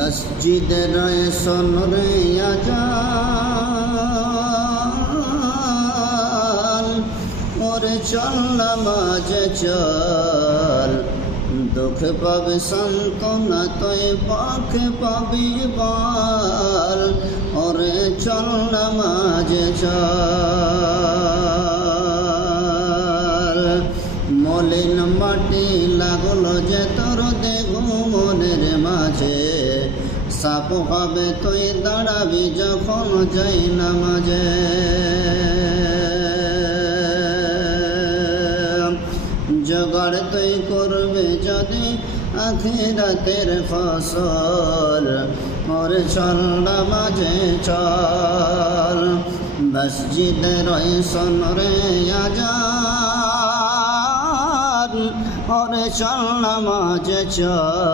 মসজিদে রয়ে সোনরে আজান ওরে চল নামাজে চল দুঃখ পাবে সান্ত্বনা তুই পাখ পাবি বল ওরে চল নামাজে চল মলিন মাটি লাগলো যে তোর দেহ মনের মাঝে সাপ হবে তুই দাঁড়াবি যখন যাই নামাজে জোগাড় তুই করবে যদি আখিরাতের ফসল ওরে চল নামাজে চল মসজিদে রয়ে সোনরে আজান ওরে চল নামাজে চল।